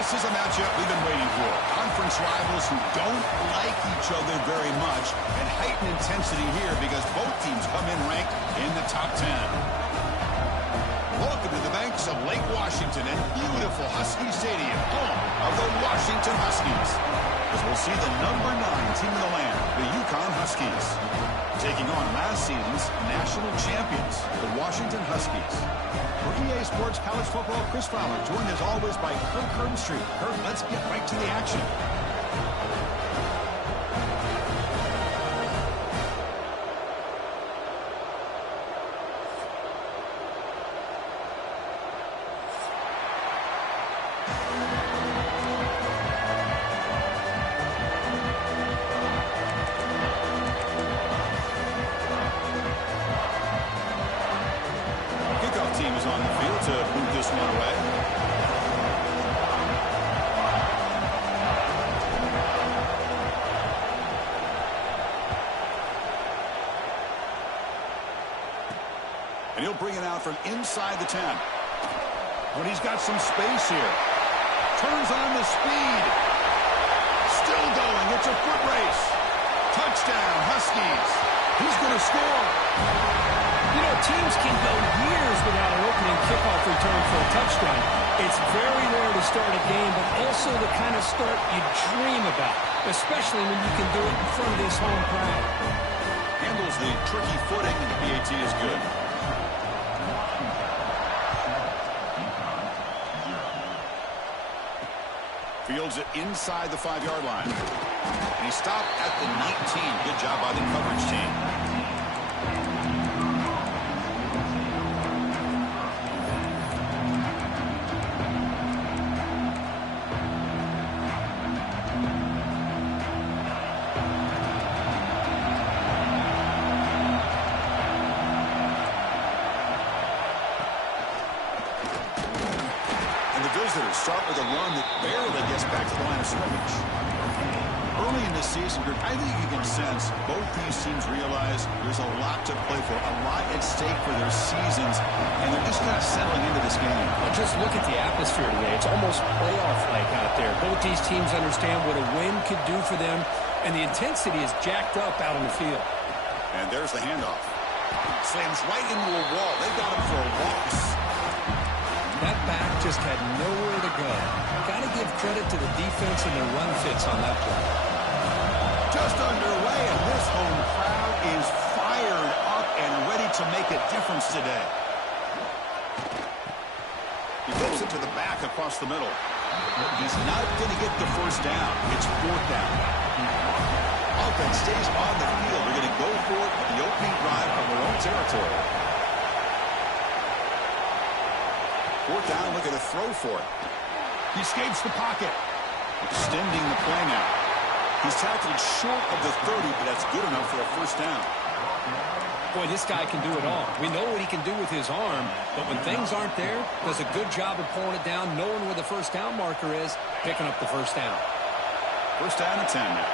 This is a matchup we've been waiting for. Conference rivals who don't like each other very much, and heightened intensity here because both teams come in ranked in the top 10. Welcome to the banks of Lake Washington and beautiful Husky Stadium, home of the Washington Huskies. As we'll see the number 9 team in the land, the UConn Huskies, taking on last season's national champions, the Washington Huskies. For EA Sports College Football, Chris Fowler, joined as always by Kirk Herbstreit. Kirk, let's get right to the action. Team is on the field to move this one away. And he'll bring it out from inside the 10. When he's got some space here. Turns on the speed. Still going. It's a foot race. Touchdown, Huskies. He's going to score. You know, teams can go years without an opening kickoff return for a touchdown. It's very rare to start a game, but also the kind of start you dream about, especially when you can do it in front of this home crowd. Handles the tricky footing, and the PAT is good. Fields it inside the 5-yard line. And he stopped at the 19. Good job by the coverage team. Visitors start with a run that barely gets back to the line of scrimmage. Early in this season, I think you can sense both these teams realize there's a lot to play for, a lot at stake for their seasons, and they're just kind of settling into this game. Well, just look at the atmosphere today. It's almost playoff-like out there. Both these teams understand what a win could do for them, and the intensity is jacked up out on the field. And there's the handoff. Slams right into a wall. They got him for a loss. That back just had nowhere to go. Got to give credit to the defense and their run fits on that play. Just underway, and this home crowd is fired up and ready to make a difference today. He flips it to the back across the middle. He's not going to get the first down. It's 4th down. Offense stays on the field. They're going to go for it with the opening drive from their own territory. 4th down, look at the throw for it. He escapes the pocket. Extending the play now. He's tackled short of the 30, but that's good enough for a first down. Boy, this guy can do it all. We know what he can do with his arm, but when things aren't there, does a good job of pulling it down, knowing where the first down marker is, picking up the first down. First down and 10 now.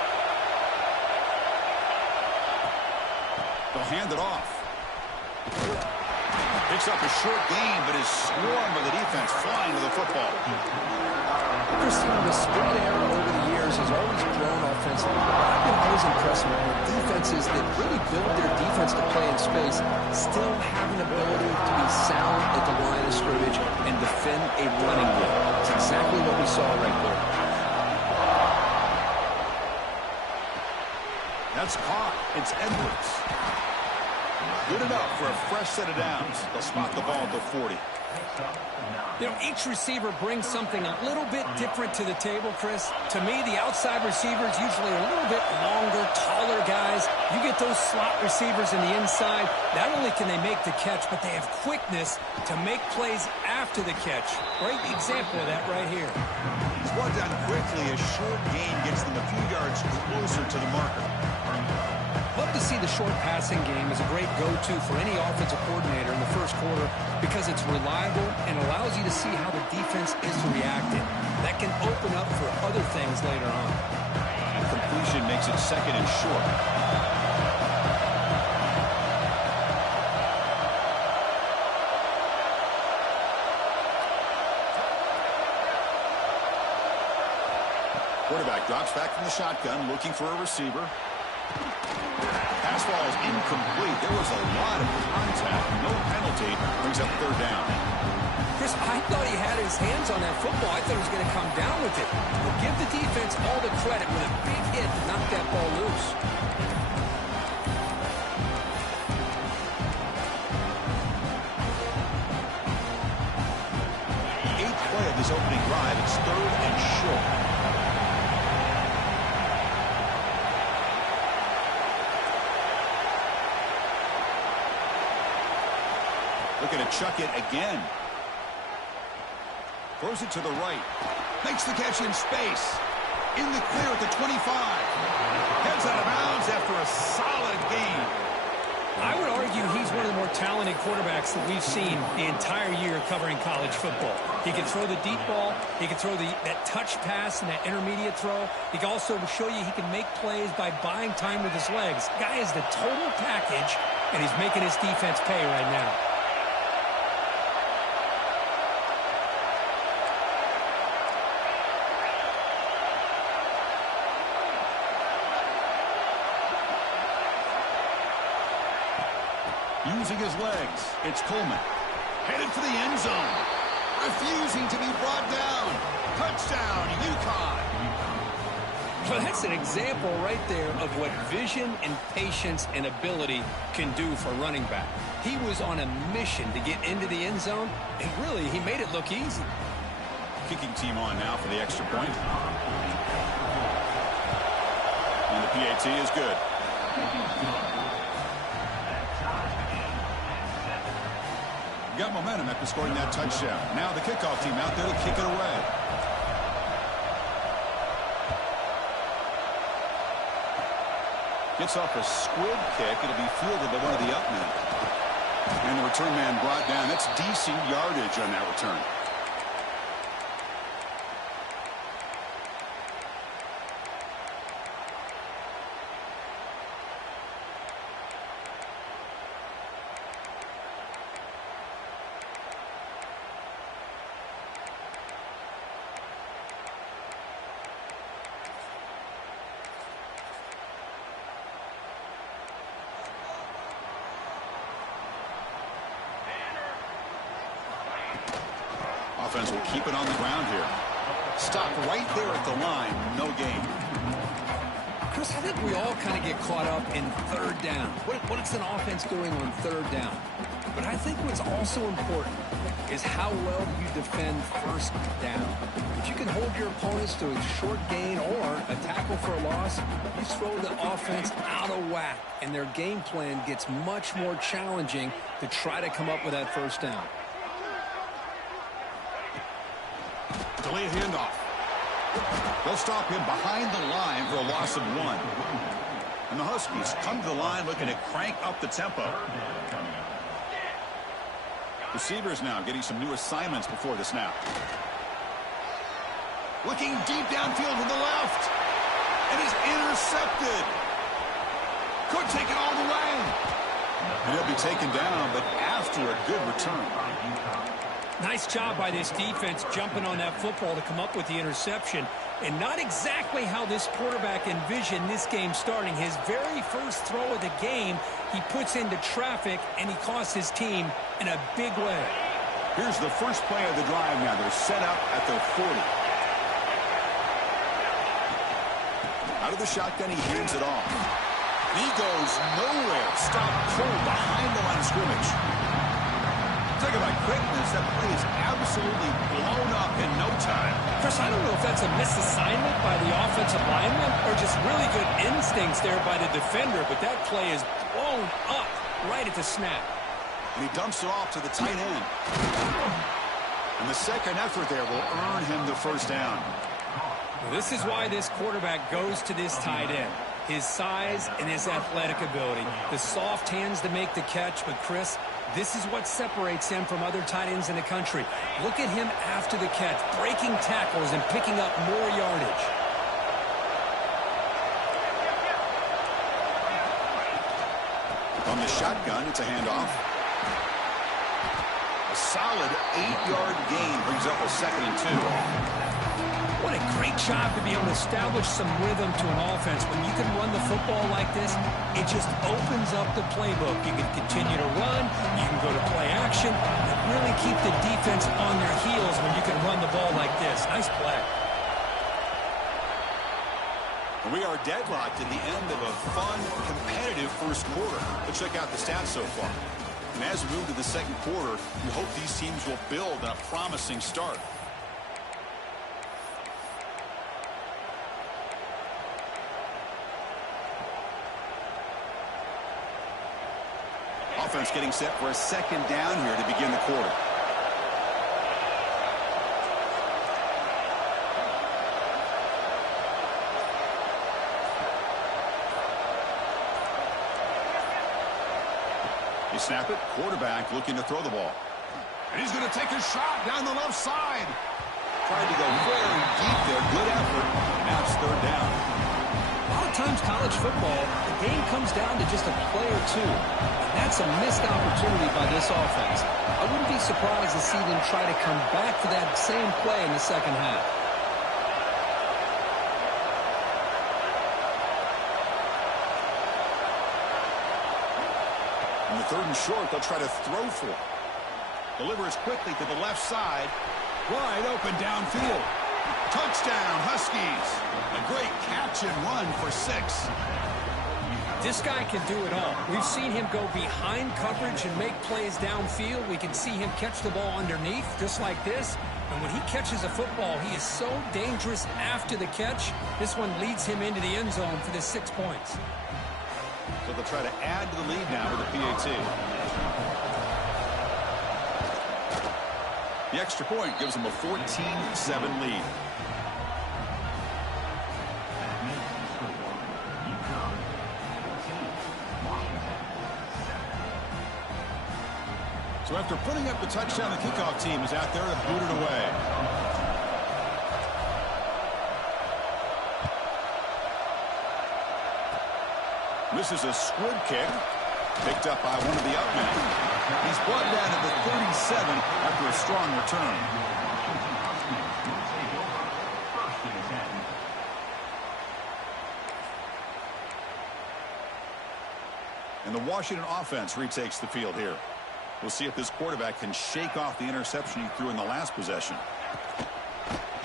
They'll hand it off. Picks up a short gain, but is swarmed by the defense flying to the football. Christine, the spread era over the years has always grown offensively. I've been always impressed with defenses that really build their defense to play in space, still have an ability to be sound at the line of scrimmage and defend a running game. It's exactly what we saw right there. That's caught. It's Edwards. Good enough for a fresh set of downs. They'll spot the ball at the 40. You know, each receiver brings something a little bit different to the table, Chris. To me, the outside receivers usually a little bit longer, taller guys. You get those slot receivers in the inside. Not only can they make the catch, but they have quickness to make plays after the catch. Great example of that right here. He's brought down quickly. A short gain gets them a few yards closer to the marker. Love to see the short passing game as a great go-to for any offensive coordinator in the first quarter because it's reliable and allows you to see how the defense is reacting. That can open up for other things later on. And completion makes it 2nd and short. Quarterback drops back from the shotgun, looking for a receiver. Pass ball is incomplete. There was a lot of contact. No penalty. Brings up third down. Chris, I thought he had his hands on that football. I thought he was going to come down with it. But give the defense all the credit with a big hit to knock that ball loose. Eighth play of this opening drive. It's third and short. Looking to chuck it again. Throws it to the right. Makes the catch in space. In the clear at the 25. Heads out of bounds after a solid gain. I would argue he's one of the more talented quarterbacks that we've seen the entire year covering college football. He can throw the deep ball. He can throw that touch pass and that intermediate throw. He can also show you he can make plays by buying time with his legs. Guy is the total package, and he's making his defense pay right now. Using his legs, it's Coleman. Headed for the end zone. Refusing to be brought down. Touchdown, UConn. Well, that's an example right there of what vision and patience and ability can do for a running back. He was on a mission to get into the end zone, and really, he made it look easy. Kicking team on now for the extra point. And the PAT is good. Got momentum after scoring that touchdown. Now the kickoff team out there to kick it away. Gets off a squib kick. It'll be fielded by one of the up men. And the return man brought down. That's decent yardage on that return. Offense will keep it on the ground here. Stop right there at the line. No gain. Chris, I think we all kind of get caught up in third down. What is an offense doing on third down? But I think what's also important is how well do you defend first down. If you can hold your opponents to a short gain or a tackle for a loss, you throw the offense out of whack, and their game plan gets much more challenging to try to come up with that first down. Delay handoff. They'll stop him behind the line for a loss of 1. And the Huskies come to the line looking to crank up the tempo. Receivers now getting some new assignments before the snap. Looking deep downfield to the left. And is intercepted. Could take it all the way. And he'll be taken down, but after a good return. Nice job by this defense jumping on that football to come up with the interception. And not exactly how this quarterback envisioned this game starting. His very first throw of the game, he puts into traffic, and he costs his team in a big way. Here's the first play of the drive now. They're set up at the 40. Out of the shotgun, he hands it off. He goes nowhere. Stop cold behind the line of scrimmage. Talk about quickness. That play is absolutely blown up in no time. Chris, I don't know if that's a misassignment by the offensive lineman or just really good instincts there by the defender, but that play is blown up right at the snap. And he dumps it off to the tight end. And the second effort there will earn him the first down. Well, this is why this quarterback goes to this tight end. His size and his athletic ability. The soft hands to make the catch, but Chris, this is what separates him from other tight ends in the country. Look at him after the catch, breaking tackles and picking up more yardage. On the shotgun, it's a handoff. A solid 8-yard gain brings up a 2nd and 2. What a great job to be able to establish some rhythm to an offense. When you can run the football like this, it just opens up the playbook. You can continue to run, you can go to play action, and really keep the defense on their heels when you can run the ball like this. Nice play. We are deadlocked at the end of a fun, competitive first quarter. Let's check out the stats so far. And as we move to the second quarter, we hope these teams will build on a promising start. Offense getting set for a second down here to begin the quarter. You snap it, quarterback looking to throw the ball. And he's going to take a shot down the left side. Tried to go very deep there. Good effort. Now it's third down. A lot of times college football, the game comes down to just a play or two. And that's a missed opportunity by this offense. I wouldn't be surprised to see them try to come back to that same play in the second half. On the third and short, they'll try to throw for it. Delivers quickly to the left side. Wide open downfield. Touchdown, Huskies. A great catch and run for 6. This guy can do it all. We've seen him go behind coverage and make plays downfield. We can see him catch the ball underneath, just like this. And when he catches a football, he is so dangerous after the catch. This one leads him into the end zone for the 6 points. So they'll try to add to the lead now with the PAT. The extra point gives them a 14-7 lead. So after putting up the touchdown, the kickoff team is out there to boot it away. This is a squib kick, picked up by one of the up men. He's brought down to the 37 after a strong return. And the Washington offense retakes the field here. We'll see if this quarterback can shake off the interception he threw in the last possession.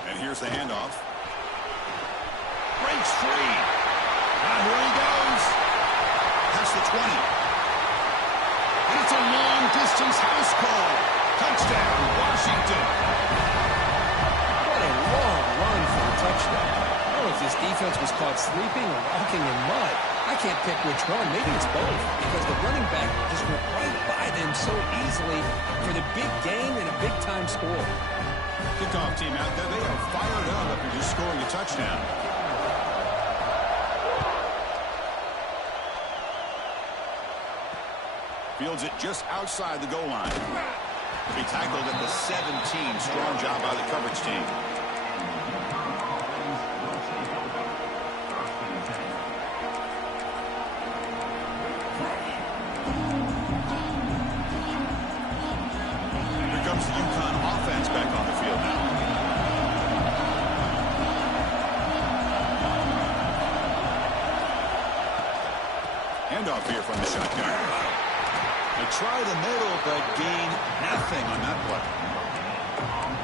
And here's the handoff. Breaks free. Now here he goes. Past the 20. And it's a long-distance house call. Touchdown, Washington. What a long run for a touchdown. I don't know if this defense was caught sleeping or walking in mud. I can't pick which one. Maybe it's both, because the running back just went right by them so easily for the big game and a big-time score. Kickoff team out there. They are fired up after just scoring a touchdown. Fields it just outside the goal line. To be tackled at the 17. Strong job by the coverage team. Here comes the UConn offense back on the field now. Handoff here from the shotgun. They try the middle, but gain nothing on that play.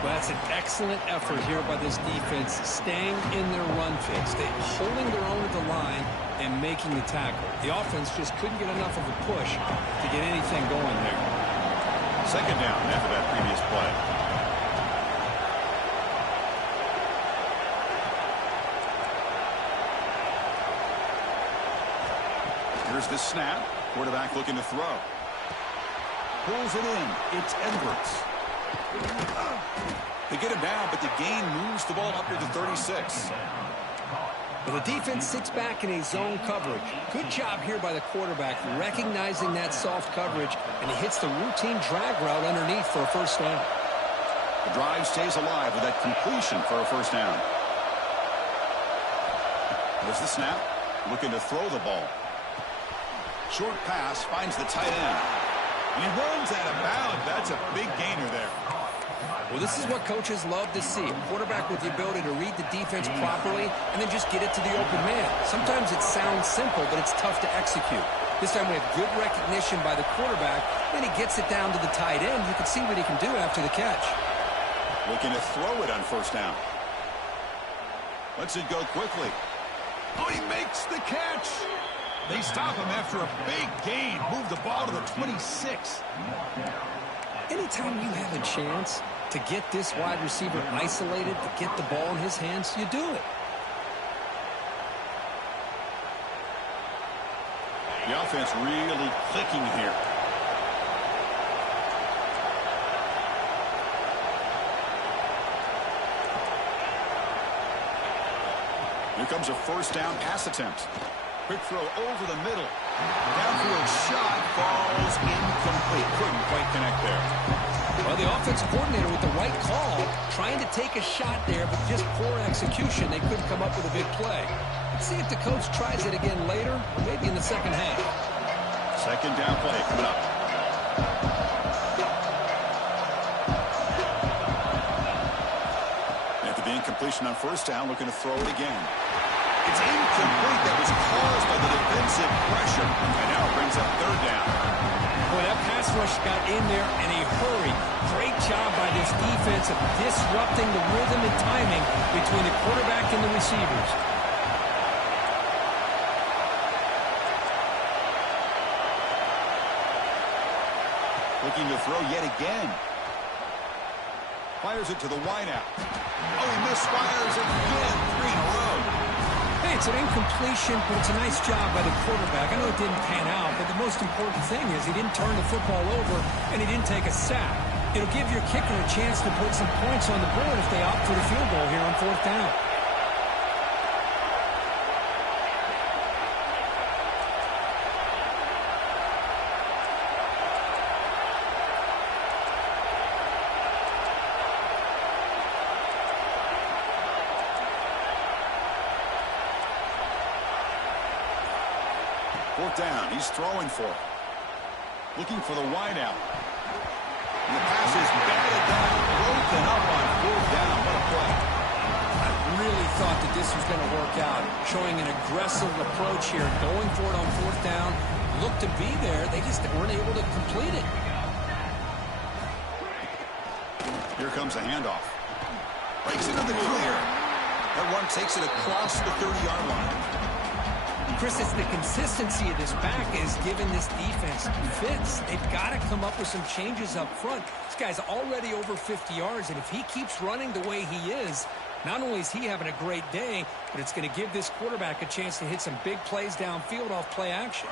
Well, that's an excellent effort here by this defense, staying in their run fix. They're holding their own at the line and making the tackle. The offense just couldn't get enough of a push to get anything going there. Second down after that previous play. Here's the snap. Quarterback looking to throw. Pulls it in. It's Edwards. They get him down, but the gain moves the ball up to the 36. Well, the defense sits back in a zone coverage. Good job here by the quarterback, recognizing that soft coverage, and he hits the routine drag route underneath for a first down. The drive stays alive with that completion for a first down. There's the snap. Looking to throw the ball. Short pass finds the tight end. And he runs out of bounds. That's a big gainer there. Well, this is what coaches love to see. A quarterback with the ability to read the defense properly and then just get it to the open man. Sometimes it sounds simple, but it's tough to execute. This time we have good recognition by the quarterback. Then he gets it down to the tight end. You can see what he can do after the catch. Looking to throw it on first down. Lets it go quickly. Oh, he makes the catch. They stop him after a big gain. Move the ball to the 26. Anytime you have a chance to get this wide receiver isolated, to get the ball in his hands, you do it. The offense really clicking here. Here comes a first down pass attempt. Quick throw over the middle. Downfield shot falls incomplete. Couldn't quite connect there. Well, the offensive coordinator with the right call, trying to take a shot there, but just poor execution. They couldn't come up with a big play. Let's see if the coach tries it again later, or maybe in the second half. Second down play coming up. After the incompletion on first down, looking to throw it again. It's incomplete. That was caused by the defensive pressure. And now it brings up third down. Boy, that pass rush got in there in a hurry. Great job by this defense of disrupting the rhythm and timing between the quarterback and the receivers. Looking to throw yet again. Fires it to the wideout. Oh, he misfires again. 3 in a row. Hey, it's an incompletion, but it's a nice job by the quarterback. I know it didn't pan out, but the most important thing is he didn't turn the football over and he didn't take a sack. It'll give your kicker a chance to put some points on the board if they opt for the field goal here on fourth down. Fourth down. He's throwing for it. Looking for the wideout. And the pass is batted down. Broken up on fourth down. What a play. I really thought that this was going to work out. Showing an aggressive approach here. Going for it on fourth down. Looked to be there. They just weren't able to complete it. Here comes a handoff. Breaks into the clear. That run takes it across the 30-yard line. Chris, it's the consistency of this back is giving this defense fits. They've got to come up with some changes up front. This guy's already over 50 yards, and if he keeps running the way he is, not only is he having a great day, but it's going to give this quarterback a chance to hit some big plays downfield off play action.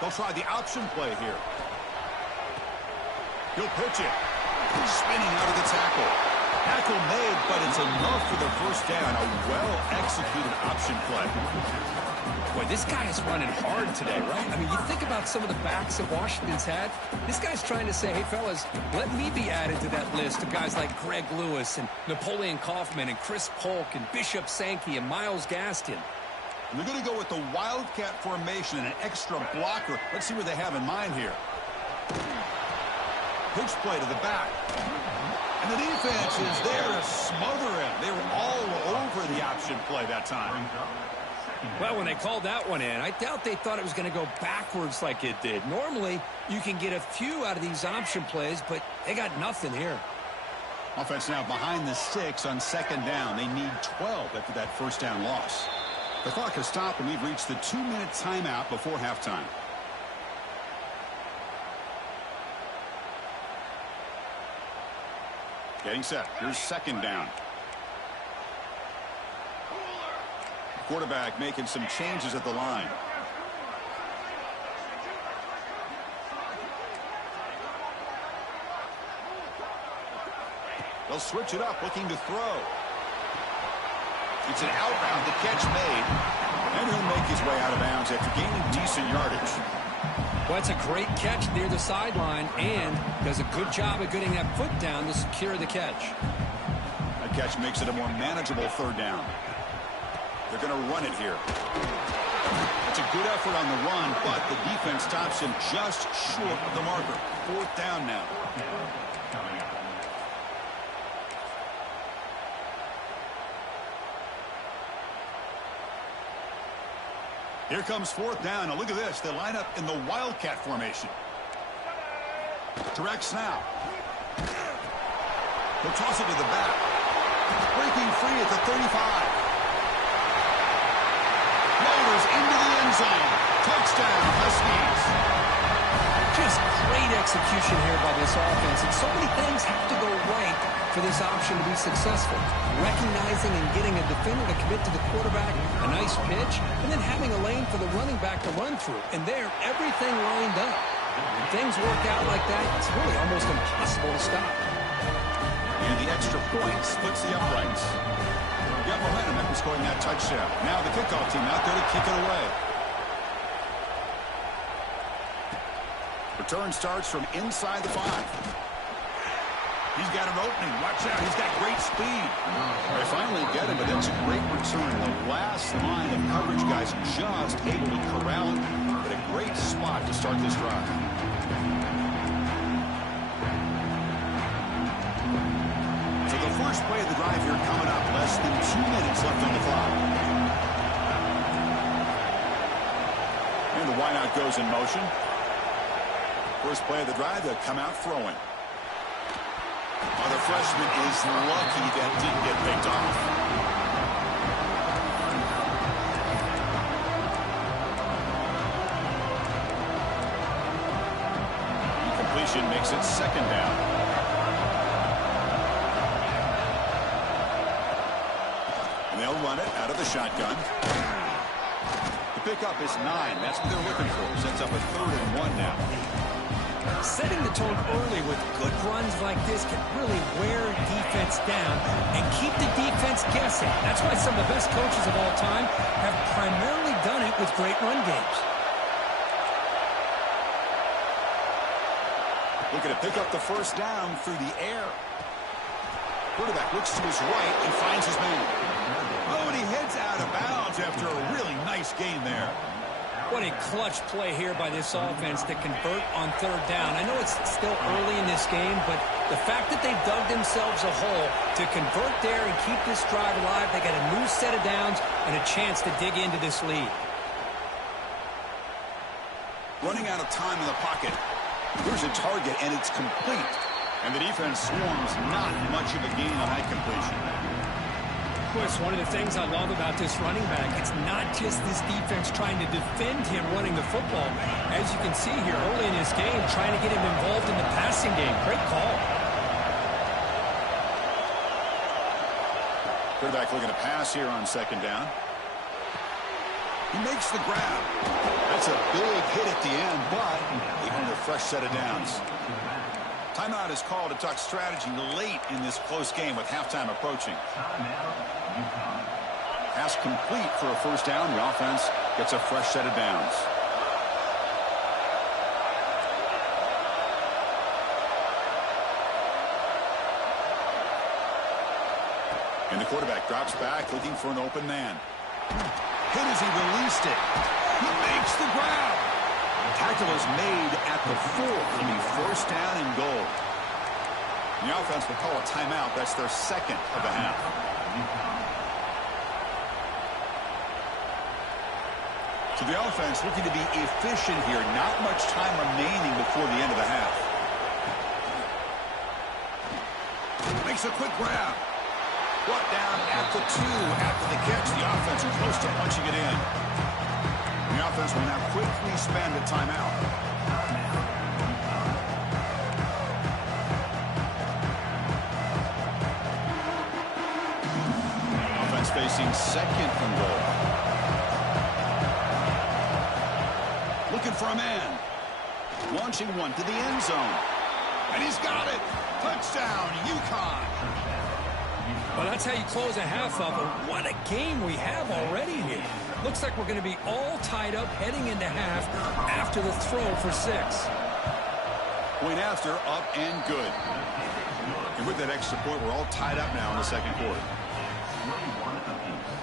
They'll try the option play here. He'll pitch it. Spinning out of the tackle. Tackle made, but it's enough for the first down. A well-executed option play. Boy, this guy is running hard today, right? I mean, you think about some of the backs that Washington's had. This guy's trying to say, hey, fellas, let me be added to that list of guys like Greg Lewis and Napoleon Kaufman and Chris Polk and Bishop Sankey and Myles Gaston. And they're going to go with the Wildcat formation and an extra blocker. Let's see what they have in mind here. Pitch play to the back. And the defense is there to smother him. They were all over the option play that time. Well, when they called that one in, I doubt they thought it was going to go backwards like it did. Normally, you can get a few out of these option plays, but they got nothing here. Offense now behind the 6 on second down. They need 12 after that first down loss. The clock has stopped, and we've reached the 2-minute timeout before halftime. Getting set. Here's second down. Quarterback making some changes at the line. They'll switch it up, looking to throw. It's an out route, the catch made. And he'll make his way out of bounds after gaining decent yardage. Well, it's a great catch near the sideline and does a good job of getting that foot down to secure the catch. That catch makes it a more manageable third down. They're going to run it here. It's a good effort on the run, but the defense stops him just short of the marker. Fourth down now. Here comes fourth down. Now look at this. They line up in the Wildcat formation. Direct snap. He'll toss it to the back. Breaking free at the 35. Loaders into the end zone. Touchdown, Huskies. Just great execution here by this offense. And so many things have to go right for this option to be successful. Recognizing and getting a defender to commit to the quarterback, a nice pitch, and then having a lane for the running back to run through. And there, everything lined up. When things work out like that, it's really almost impossible to stop. And the extra point splits the uprights. Got momentum after scoring that touchdown. Now the kickoff team out there to kick it away. Return starts from inside the 5. He's got an opening. Watch out. He's got great speed. They finally get him, but that's a great return. The last line of coverage, guys, just able to corral it. But a great spot to start this drive. So the first play of the drive here coming up. Less than 2 minutes left on the clock. And the wideout goes in motion. First play of the drive, they'll come out throwing. Oh, the freshman is lucky that didn't get picked off. Incompletion makes it second down. And they'll run it out of the shotgun. The pickup is 9. That's what they're looking for. Sets up a 3rd and 1 now. Setting the tone early with good runs like this can really wear defense down and keep the defense guessing. That's why some of the best coaches of all time have primarily done it with great run games. Looking to pick up the first down through the air. Quarterback looks to his right and finds his man. Oh, and he heads out of bounds after a really nice gain there. What a clutch play here by this offense to convert on 3rd down. I know it's still early in this game, but the fact that they've dug themselves a hole to convert there and keep this drive alive, they got a new set of downs and a chance to dig into this lead. Running out of time in the pocket. Here's a target, and it's complete. And the defense swarms not much of a gain on that completion. Of course, one of the things I love about this running back, it's not just this defense trying to defend him running the football. As you can see here early in this game, trying to get him involved in the passing game. Great call. Quarterback looking to pass here on 2nd down. He makes the grab. That's a big hit at the end, but they earn a fresh set of downs. Timeout is called to talk strategy late in this close game with halftime approaching. Pass complete for a first down. The offense gets a fresh set of downs. And the quarterback drops back looking for an open man. Hit as he released it. He makes the grab. Tackle is made at the 4. It'll be first down and goal. The offense will call a timeout. That's their 2nd of the half. So the offense looking to be efficient here. Not much time remaining before the end of the half. Makes a quick grab. Brought down at the 2 after the catch. The offense close to punching it in. The offense will now quickly spend a timeout. Offense facing 2nd and goal. Looking for a man. Launching one to the end zone. And he's got it. Touchdown, UConn. Well, that's how you close a half of it. What a game we have already here. Looks like we're going to be all tied up heading into half after the throw for 6. Point after, up and good. And with that extra point, we're all tied up now in the 2nd quarter.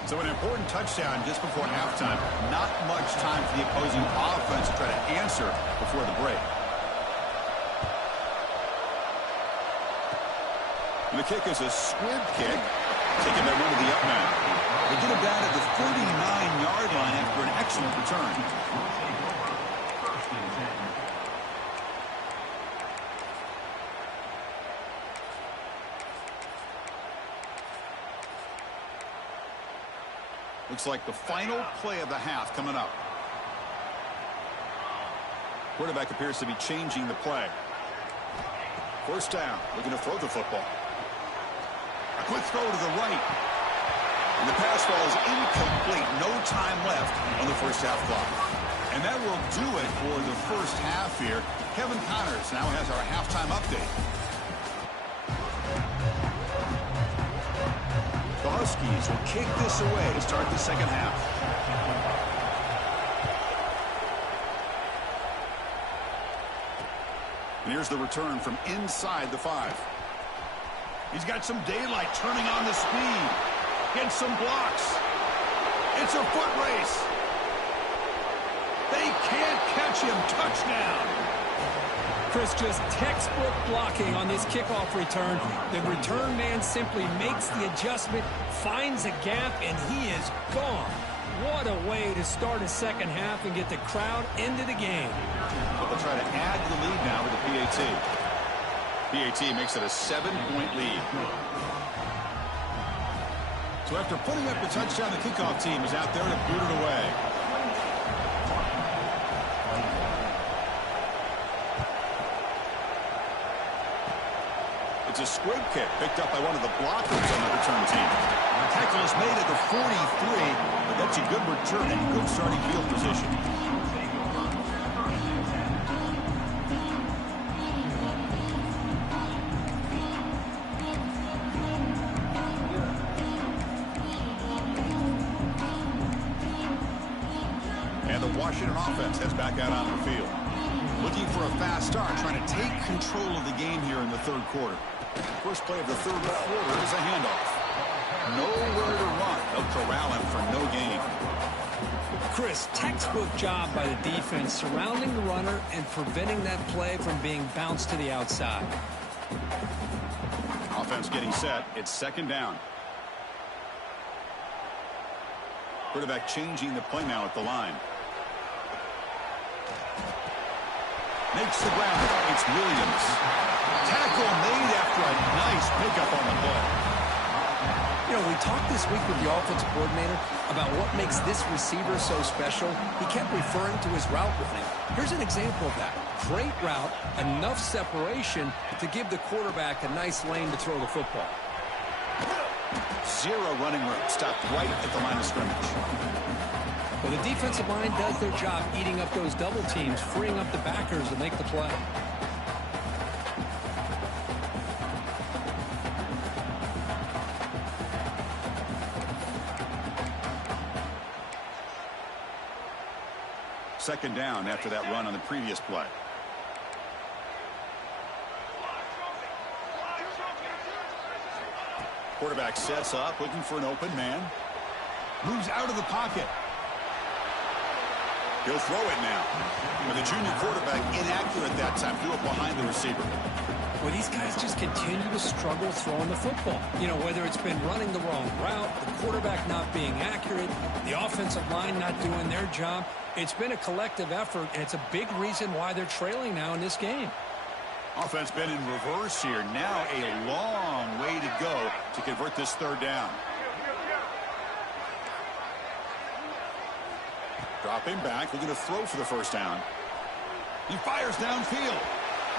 So an important touchdown just before halftime. Not much time for the opposing offense to try to answer before the break. And the kick is a squib kick. Taking that one to the up man. They get it down at the 39-yard line after an excellent return. Looks like the final play of the half coming up. Quarterback appears to be changing the play. First down, looking to throw the football. A quick throw to the right. And the pass ball is incomplete. No time left on the first half clock. And that will do it for the first half here. Kevin Connors now has our halftime update. The Huskies will kick this away to start the second half. And here's the return from inside the 5. He's got some daylight turning on the speed. Gets some blocks. It's a foot race. They can't catch him. Touchdown. Chris, just textbook blocking on this kickoff return. The return man simply makes the adjustment, finds a gap, and he is gone. What a way to start a second half and get the crowd into the game. But they'll try to add to the lead now with the PAT. PAT makes it a 7-point lead. So after putting up the touchdown, the kickoff team is out there to boot it away. It's a squib kick picked up by one of the blockers on the return team. The tackle is made at the 43, but that's a good return and good starting field position. And the Washington offense heads back out on the field. Looking for a fast start, trying to take control of the game here in the third quarter. First play of the third quarter is a handoff. Nowhere to run. They'll corral him for no gain. Chris, textbook job by the defense surrounding the runner and preventing that play from being bounced to the outside. Offense getting set. It's second down. Quarterback changing the play now at the line. Makes the ground. It's Williams. Tackle made after a nice pickup on the play. You know, we talked this week with the offensive coordinator about what makes this receiver so special. He kept referring to his route running. Here's an example of that. Great route, enough separation to give the quarterback a nice lane to throw the football. Zero running room. Stopped right at the line of scrimmage. Well, the defensive line does their job eating up those double teams, freeing up the backers to make the play. Second down after that run on the previous play. Quarterback sets up, looking for an open man. Moves out of the pocket. He'll throw it now. With the junior quarterback inaccurate that time, threw it behind the receiver. Well, these guys just continue to struggle throwing the football. You know, whether it's been running the wrong route, the quarterback not being accurate, the offensive line not doing their job. It's been a collective effort, and it's a big reason why they're trailing now in this game. Offense been in reverse here. Now a long way to go to convert this third down. Dropping back, looking to throw for the first down. He fires downfield.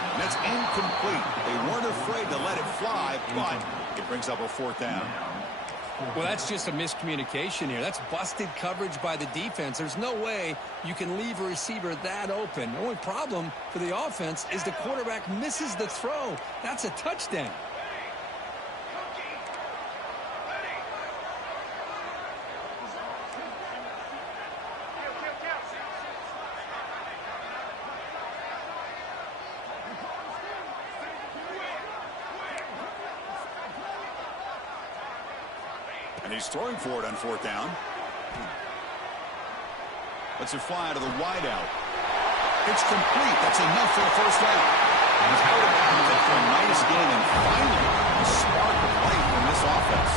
And that's incomplete. They weren't afraid to let it fly, but it brings up a fourth down. Well, that's just a miscommunication here. That's busted coverage by the defense. There's no way you can leave a receiver that open. The only problem for the offense is the quarterback misses the throw. That's a touchdown. And he's throwing for it on fourth down. Lets it fly to the wideout. It's complete. That's enough for the first down. And he's out of bounds after a nice game, and finally a spark of life from this offense.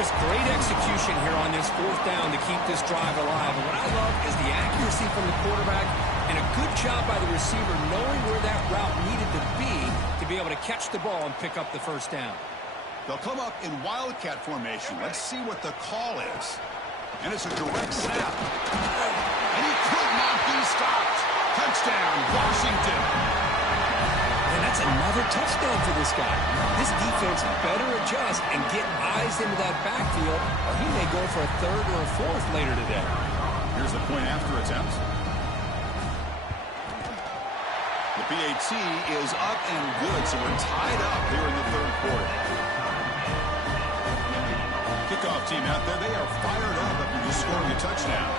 Just great execution here on this fourth down to keep this drive alive. And what I love is the accuracy from the quarterback and a good job by the receiver knowing where that route needed to be able to catch the ball and pick up the first down. They'll come up in wildcat formation. Let's see what the call is. And it's a direct snap. And he could not be stopped. Touchdown, Washington. And that's another touchdown for this guy. This defense better adjust and get eyes into that backfield, or he may go for a third or a fourth later today. Here's the point after attempt. The PAT is up and good, so we're tied up here in the third quarter. Kickoff team out there, they are fired up after just scoring a touchdown.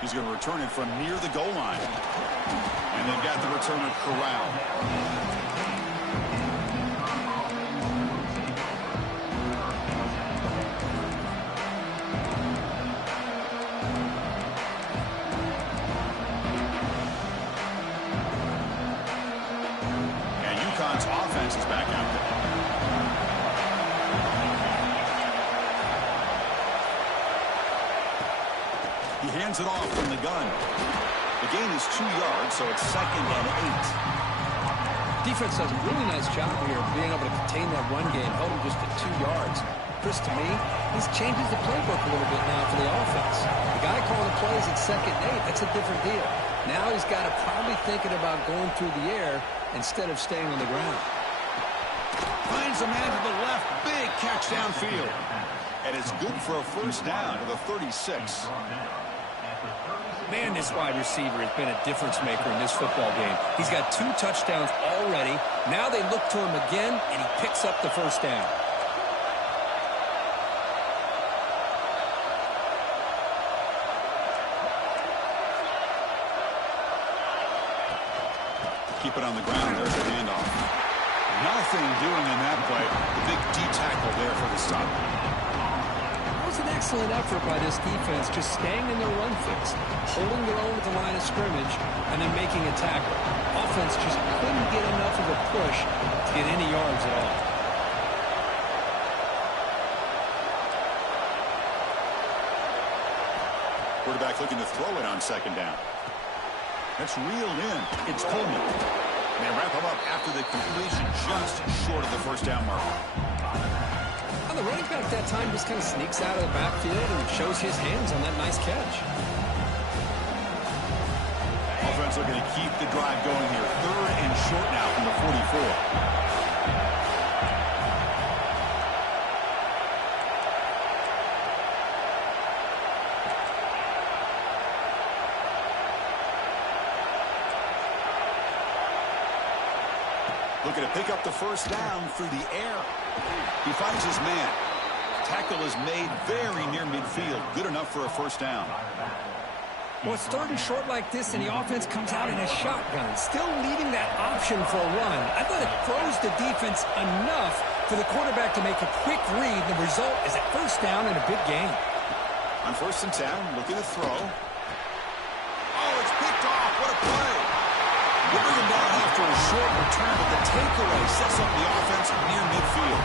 He's going to return it from near the goal line. And they've got the returner corralled. UConn's offense is back out there. He hands it off from the gun. The gain is 2 yards, so it's 2nd and 8. Defense does a really nice job here of being able to contain that run game, held him just at 2 yards. Chris, to me, this changes the playbook a little bit now for the offense. The guy calling the plays at 2nd and 8, that's a different deal. Now he's got to probably thinking about going through the air instead of staying on the ground. Finds a man to the left. Big catch downfield. And it's good for a first down to the 36. Man, this wide receiver has been a difference maker in this football game. He's got 2 touchdowns already. Now they look to him again, and he picks up the first down. Keep it on the ground. There's the handoff. Nothing doing in that play. The big D tackle there for the stop. That was an excellent effort by this defense, just staying in their run fix, holding their own at the line of scrimmage, and then making a tackle. Offense just couldn't get enough of a push to get any yards at all. Quarterback looking to throw it on 2nd down. That's reeled in. It's Coleman. They wrap him up after the completion just short of the first down mark. Well, the running back that time just kind of sneaks out of the backfield and shows his hands on that nice catch. Offense looking to keep the drive going here. 3rd and short now from the 44. Looking to pick up the first down through the air. He finds his man. Tackle is made very near midfield. Good enough for a first down. Well, it's starting short like this, and the offense comes out in a shotgun, still leaving that option for a run. I thought it throws the defense enough for the quarterback to make a quick read. The result is a first down and a big gain. On 1st and 10, looking to throw. Oh, it's picked off. What a play. We'll bring him down after a short return, but the takeaway sets up the offense near midfield.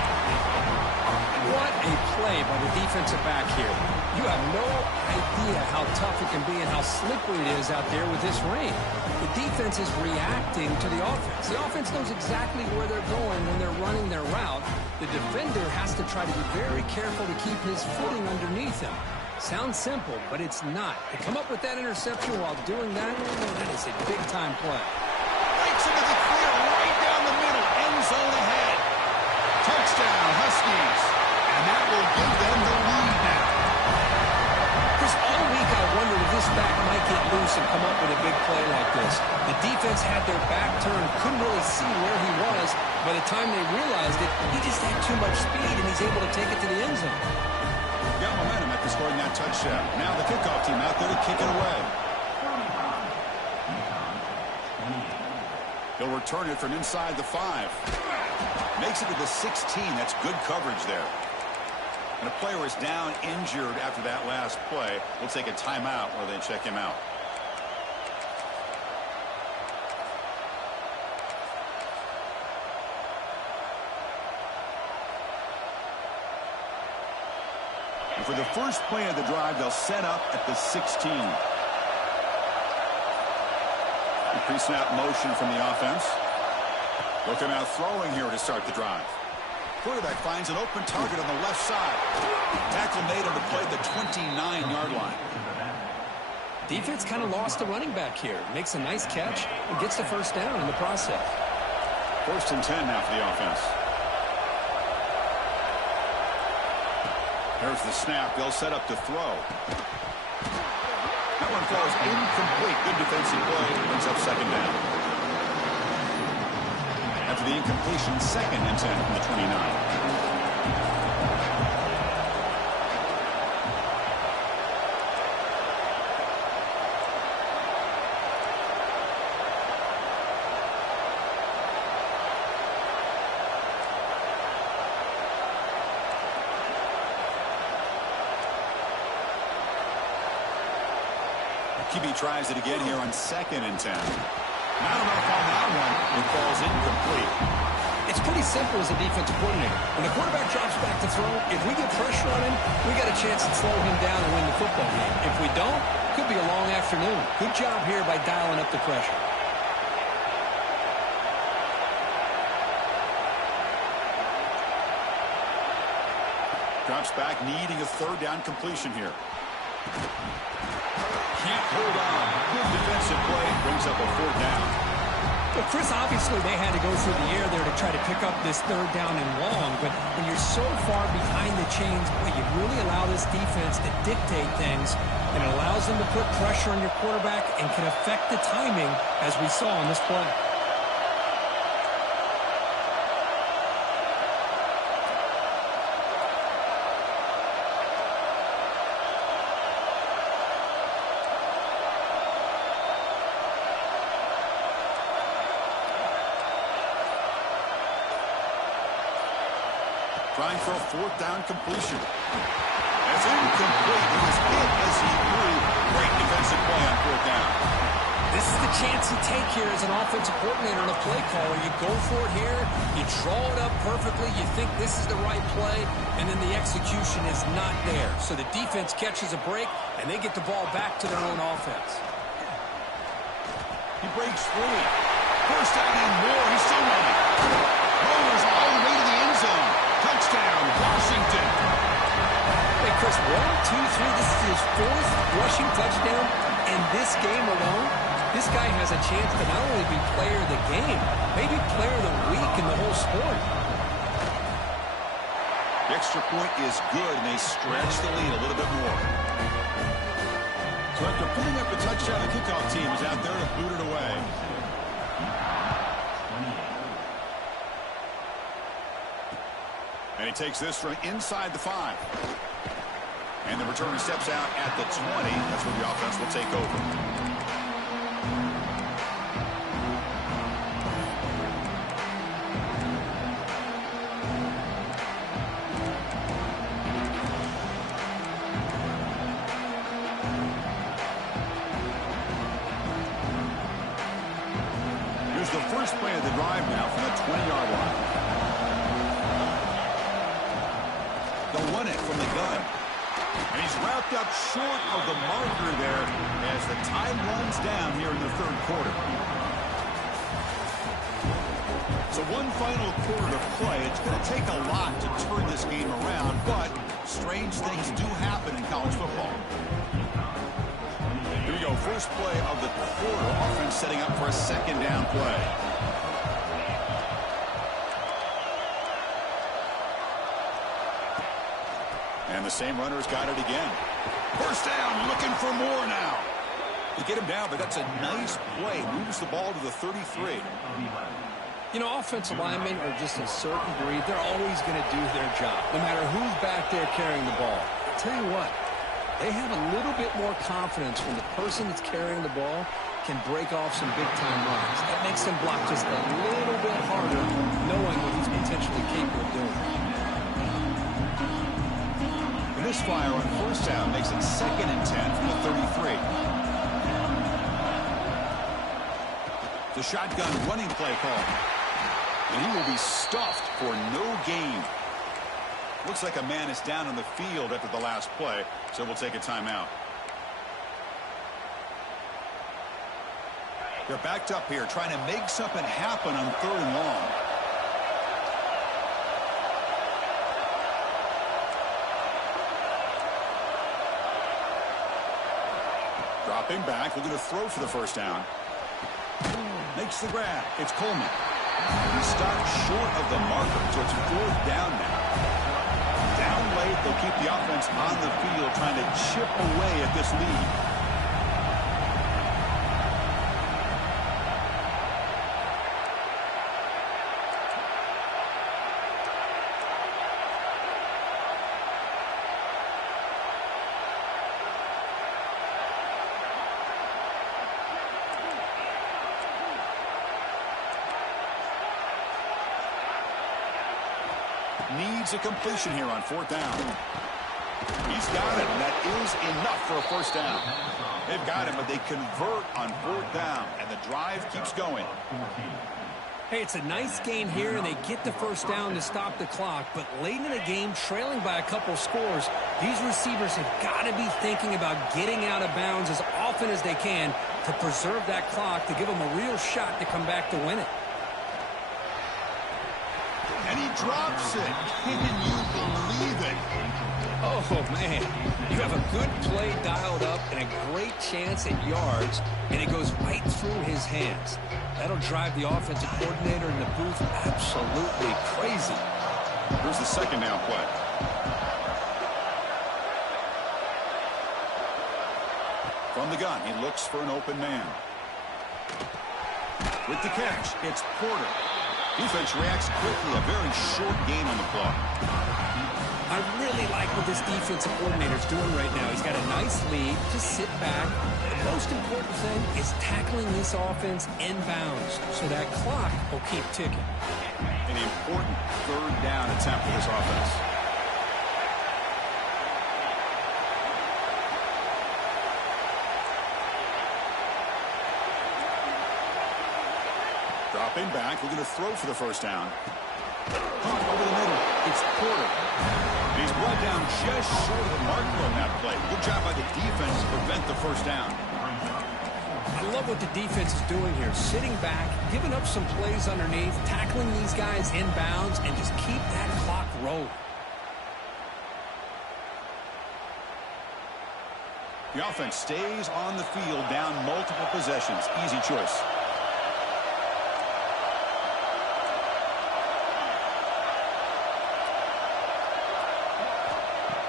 What a play by the defensive back here. You have no idea how tough it can be and how slippery it is out there with this rain. The defense is reacting to the offense. The offense knows exactly where they're going when they're running their route. The defender has to try to be very careful to keep his footing underneath him. Sounds simple, but it's not. To come up with that interception while doing that, that is a big-time play. Into the clear, right down the middle, end zone ahead. Touchdown, Huskies. And that will give them the lead now. Chris, all week I wondered if this back might get loose and come up with a big play like this. The defense had their back turned, couldn't really see where he was. By the time they realized it, he just had too much speed, and he's able to take it to the end zone. Got momentum after scoring that touchdown. Now the kickoff team out there to kick it away. He'll return it from inside the 5. Makes it to the 16. That's good coverage there. And a player is down injured after that last play. We'll take a timeout while they check him out. For the first play of the drive, they'll set up at the 16. Pre-snap motion from the offense. Looking out throwing here to start the drive. Quarterback finds an open target on the left side. Tackle made him to play the 29-yard line. Defense kind of lost the running back here. Makes a nice catch and gets the first down in the process. 1st and 10 now for the offense. There's the snap. They'll set up to throw. That one falls incomplete. Good defensive play. Brings up 2nd down. After the incompletion, 2nd and 10 from the 29. QB tries it again here on 2nd and 10. Not enough on that one. It falls incomplete. It's pretty simple as a defensive coordinator. When the quarterback drops back to throw, if we get pressure on him, we got a chance to slow him down and win the football game. If we don't, could be a long afternoon. Good job here by dialing up the pressure. Drops back, needing a 3rd down completion here. Can't hold on. Good defensive play. Brings up a 4th down. Well, Chris, obviously they had to go through the air there to try to pick up this 3rd down and long. But when you're so far behind the chains, boy, you really allow this defense to dictate things. And it allows them to put pressure on your quarterback and can affect the timing, as we saw on this play. Trying for a 4th down completion. That's incomplete. He was hit as he threw. Great defensive play on 4th down. This is the chance you take here as an offensive coordinator and a play caller. You go for it here. You draw it up perfectly. You think this is the right play, and then the execution is not there. So the defense catches a break, and they get the ball back to their own offense. He breaks free. 1st down and more. He's still running. Rolls all the way to the end zone. Touchdown, Washington. Hey, Chris, 1, 2, 3. This is his 4th rushing touchdown. In this game alone, this guy has a chance to not only be player of the game, maybe player of the week in the whole sport. The extra point is good, and they stretch the lead a little bit more. So after putting up a touchdown, the kickoff team is out there to boot it away. And he takes this from inside the 5. And the returner steps out at the 20. That's where the offense will take over. Here's the first play of the drive now from the 20-yard line. They'll run it from the gun. And he's wrapped up short of the marker there as the time runs down here in the 3rd quarter. So one final quarter to play. It's going to take a lot to turn this game around, but strange things do happen in college football. Here we go. First play of the quarter. Offense setting up for a 2nd down play. And the same runner's got it again. 1st down, looking for more now. They get him down, but that's a nice play. Moves the ball to the 33. You know, offensive linemen are just a certain breed. They're always going to do their job, no matter who's back there carrying the ball. I'll tell you what, they have a little bit more confidence when the person that's carrying the ball can break off some big-time runs. That makes them block just a little bit harder, knowing what he's potentially capable of doing. Misfire on 1st down makes it 2nd and 10 from the 33. The shotgun running play call. And he will be stuffed for no gain. Looks like a man is down on the field after the last play, so we'll take a timeout. They're backed up here, trying to make something happen on 3rd and long. Dropping back, looking to throw for the first down. Makes the grab. It's Coleman. He stopped short of the marker, so it's 4th down now. Down late, they'll keep the offense on the field, trying to chip away at this lead. Needs a completion here on 4th down. He's got it, and that is enough for a first down. They've got him, but they convert on 4th down, and the drive keeps going. Hey, it's a nice gain here, and they get the first down to stop the clock, but late in the game, trailing by a couple scores, these receivers have got to be thinking about getting out of bounds as often as they can to preserve that clock to give them a real shot to come back to win it. And he drops it. Can you believe it? Oh, man. You have a good play dialed up and a great chance at yards, and it goes right through his hands. That'll drive the offensive coordinator in the booth absolutely crazy. Here's the 2nd down play. From the gun, he looks for an open man. With the catch, it's Porter. Defense reacts quickly. A very short gain on the clock. I really like what this defensive coordinator is doing right now. He's got a nice lead. Just sit back. The most important thing is tackling this offense inbounds so that clock will keep ticking. An important 3rd down attempt for this offense. Dropping back, looking to throw for the first down. Over the middle, it's Porter. He's brought down just short of the marker on that play. Good job by the defense to prevent the first down. I love what the defense is doing here. Sitting back, giving up some plays underneath, tackling these guys inbounds, and just keep that clock rolling. The offense stays on the field, down multiple possessions. Easy choice.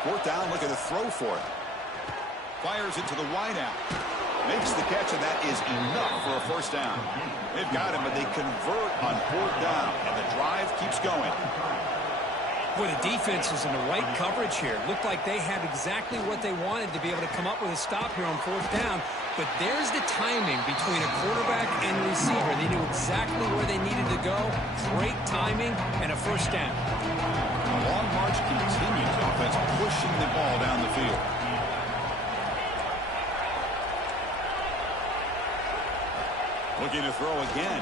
Fourth down, looking to throw for it. Fires it to the wideout. Makes the catch, and that is enough for a first down. They've got him, but they convert on 4th down, and the drive keeps going. Boy, the defense is in the right coverage here. Looked like they had exactly what they wanted to be able to come up with a stop here on 4th down. But there's the timing between a quarterback and a receiver. They knew exactly where they needed to go. Great timing and a first down. The long march continues. The offense pushing the ball down the field. Looking to throw again.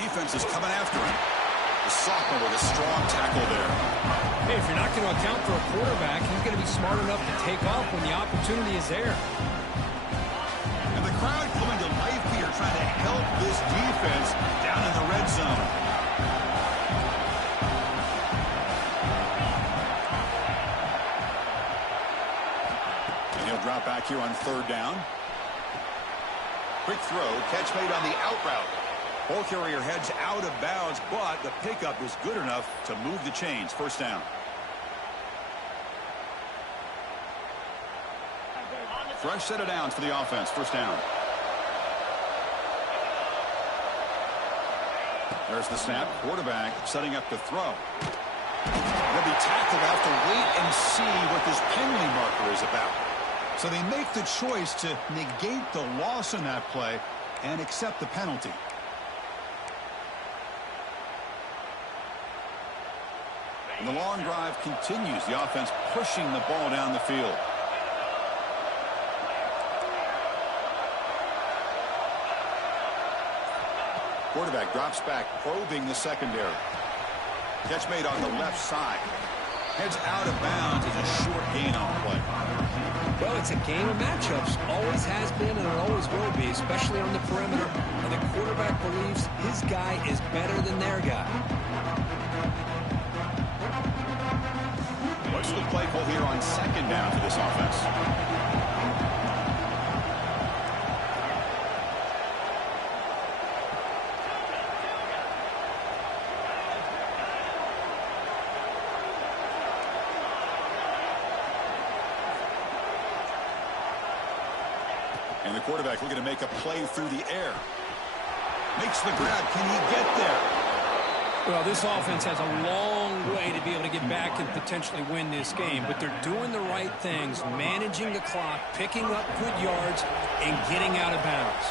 Defense is coming after him. The sophomore with a strong tackle there. Hey, if you're not going to account for a quarterback, he's going to be smart enough to take off when the opportunity is there. And the crowd coming to life here, trying to help this defense down in the red zone. And he'll drop back here on 3rd down. Quick throw, catch made on the out route. Ball carrier heads out of bounds, but the pickup is good enough to move the chains. First down. Fresh set of downs for the offense. First down. There's the snap. Quarterback setting up to throw. They'll be tackled. They'll have to wait and see what this penalty marker is about. So they make the choice to negate the loss in that play and accept the penalty. And the long drive continues. The offense pushing the ball down the field. Quarterback drops back, probing the secondary. Catch made on the left side. Heads out of bounds as a short gain on the play. Well, it's a game of matchups. Always has been and it always will be, especially on the perimeter. And the quarterback believes his guy is better than their guy. What's the play call here on second down for this offense? And the quarterback looking to make a play through the air. Makes the grab. Can he get there? Well, this offense has a long way to be able to get back and potentially win this game, but they're doing the right things, managing the clock, picking up good yards, and getting out of bounds.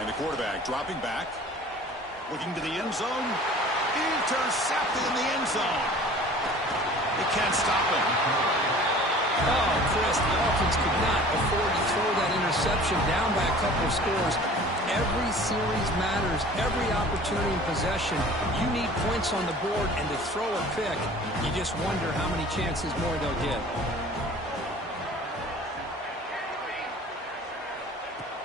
And the quarterback dropping back, looking to the end zone. Intercepted in the end zone. They can't stop him. Oh, Chris, the offense could not afford to throw that interception down by a couple of scores. Every series matters. Every opportunity in possession. You need points on the board, and to throw a pick, you just wonder how many chances more they'll get.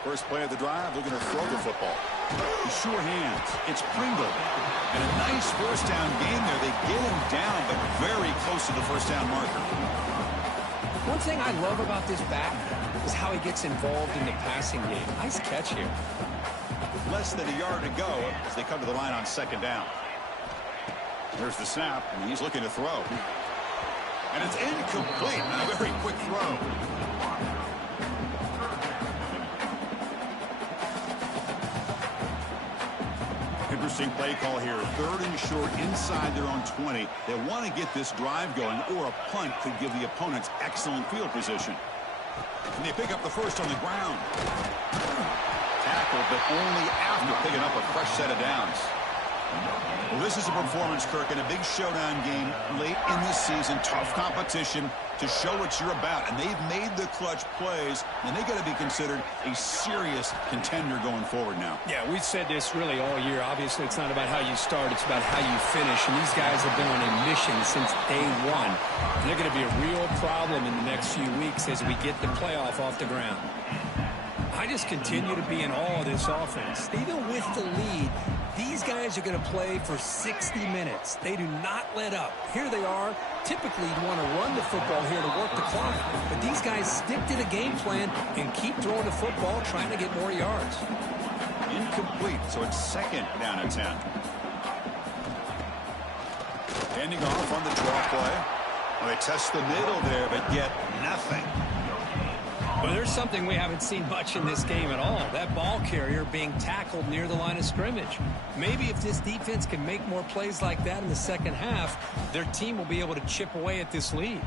First play of the drive, looking to throw the football. Sure hands. It's Pringle. And a nice first down gain there. They get him down, but very close to the first down marker. One thing I love about this back is how he gets involved in the passing game. Nice catch here. Less than a yard to go as they come to the line on second down. There's the snap, and he's looking to throw. And it's incomplete. A very quick throw. Interesting play call here. Third and short inside their own 20. They want to get this drive going, or a punt could give the opponents excellent field position. And they pick up the first on the ground. Tackled, but only after picking up a fresh set of downs. Well, this is a performance, Kirk, in a big showdown game late in the season. Tough competition to show what you're about. And they've made the clutch plays, and they got to be considered a serious contender going forward now. Yeah, we've said this really all year. Obviously, it's not about how you start. It's about how you finish. And these guys have been on a mission since day one. And they're going to be a real problem in the next few weeks as we get the playoff off the ground. I just continue to be in awe of this offense. Even with the lead, these guys are going to play for 60 minutes. They do not let up. Here they are. Typically, you want to run the football here to work the clock. But these guys stick to the game plan and keep throwing the football, trying to get more yards. Incomplete, so it's second down and 10. Handing off on the draw play. Well, they test the middle there, but get nothing. Well, there's something we haven't seen much in this game at all. That ball carrier being tackled near the line of scrimmage. Maybe if this defense can make more plays like that in the second half, their team will be able to chip away at this lead.